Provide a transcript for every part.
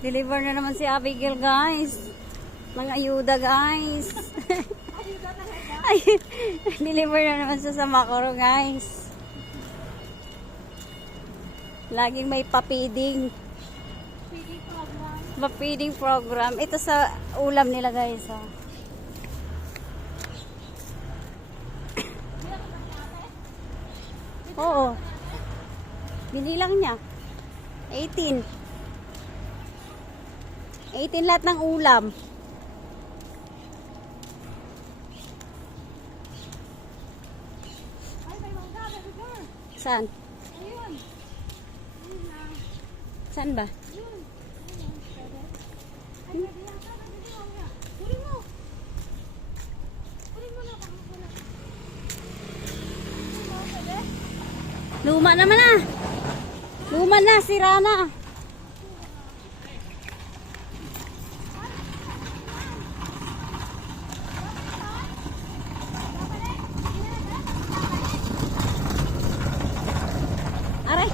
Deliver na naman si Abigail, guys. Ng ayuda, guys. Ay, deliver na naman siya sa Macro, guys. Laging may papiding. Papiding program. Ito sa ulam nila, guys. Oh. Oo. Binilang niya. 18. 18 lahat ng ulam. Ay, may mangga, deliver. Saan? Ayun. Ayun na. Saan ba? Ayun. Ayun. Ay, pwede yata. Pwede mangga. Kunin mo. Kunin mo na. Pangkulan. Kunin mo, pwede? Luma naman na. Luma na, sira na. Aray.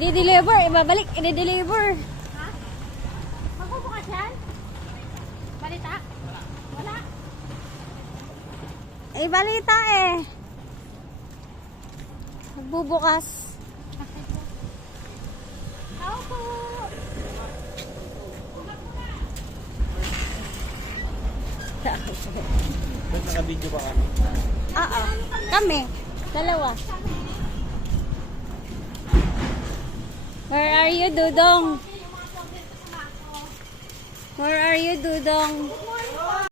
I-deliver, ibabalik, i-deliver. Ha? Magbubukas yan? Balita? Wala. Eh, balita eh. Magbubukas. Ako po. Ba't naka-video ba kami? Kami. Dalawa. Where are you, Dudong? Where are you, Dudong?